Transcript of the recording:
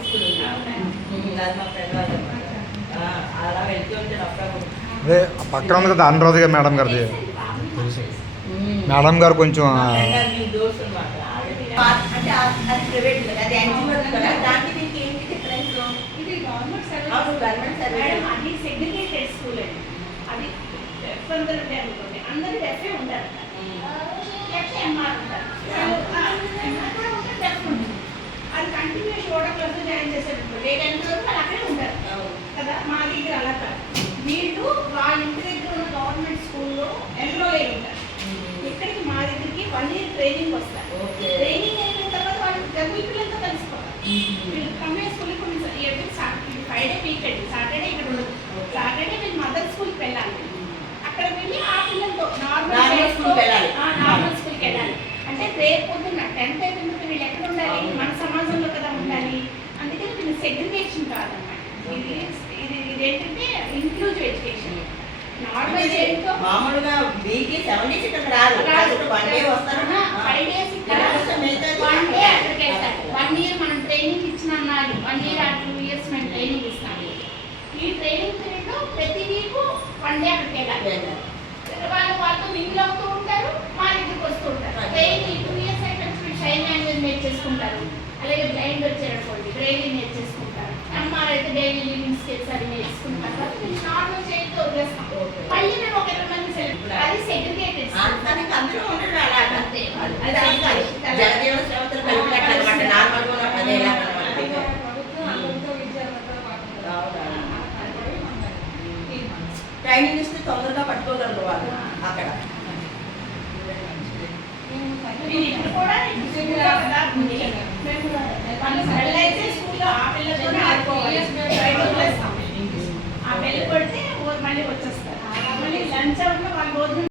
School అది మా friend వాళ్ళు అన్నమాట. ఆ, అలా వెళ్తూ ఉంటాను అప్పుడప్పుడు. అదే పక్కన ఉంది కదా అనురాధ మేడం గారిది. తెలుసు. మేడం గారు కొంచెం అంటే స్కూల్ అందరూ ఉంటారు డెఫ్ ఎంఆర్ ఉంటారు ఎంఆర్ కూడా ఉంటారు డెఫ్ ఉంటుంది అది కంటిన్యూస్ క్లాస్ జాయిన్ చేసేటప్పుడు ఏ టెన్త్ వరకు వాళ్ళు అక్కడే ఉంటారు. కదా? మా దగ్గర అలా కాదు. వీళ్ళు వాళ్ళ ఇంటి దగ్గర ఉన్న గవర్నమెంట్ స్కూల్లో ఎన్రోల్ అయి ఉంటారు. ఇక్కడికి మా దగ్గరికి వన్ ఇయర్ ట్రైనింగ్ వస్తారు. ట్రైనింగ్ అయిన తర్వాత వాళ్ళు డబ్బుల పిల్లలతో కలిసిపోతారు. వీళ్ళు కంబైన్ స్కూల్ ఇప్పుడు ఎవ్రీ ఫ్రైడే వీకెండ్ సాటర్డే ఇక్కడ ఉండదు. సాటర్డే వీళ్ళు మదర్ స్కూల్కి వెళ్ళాలి. అక్కడ వెళ్ళి ఆ పిల్లలతో నార్మల్. నార్మల్ స్కూల్కి వెళ్ళాలి. అంటే రేపు సెగ్రిగేషన్ కాదన్నమాట ఇది ఇది ఇదేంటంటే ఇంక్లూజివ్ ఎడ్యుకేషన్ నార్మల్ మామూలుగా వీక్లీ సెవెన్ డేస్ ఇక్కడ రాదు. వన్ డే వస్తారు. ఫైవ్ డేస్ ఇక్కడ వన్ డే అక్కడికి వెళ్తారు. వన్ ఇయర్ మనం ట్రైనింగ్ ఇచ్చిన అన్నారు వన్ ఇయర్ ఆ టూ ఇయర్స్ మేము ట్రైనింగ్ ఇస్తాము. ఈ ట్రైనింగ్ పీరియడ్లో ప్రతి వీక్ వన్ డే అక్కడికి వెళ్ళాలి. వాళ్ళు వాళ్ళతో మింగిల్ అవుతూ ఉంటారు మా దగ్గరికి వస్తూ ఉంటారు. ట్రైనింగ్ టూ ఇయర్స్ అయిపోయి షైన్ లాంగ్వేజ్ నేర్చేసుకుంటారు అలాగే బ్లైండ్ వచ్చారనుకోండి జగదేవ శ్రవతలు కలిపినట్టు నార్మల్గా అదే ట్రైనింగ్ ఇస్తే తొందరగా పట్టుకోగలరు వాళ్ళు అక్కడ ఆ పెళ్ళి కొడితే మళ్ళీ వచ్చేస్తారు. మళ్ళీ లంచ్ అవర్ వాళ్ళు భోజనం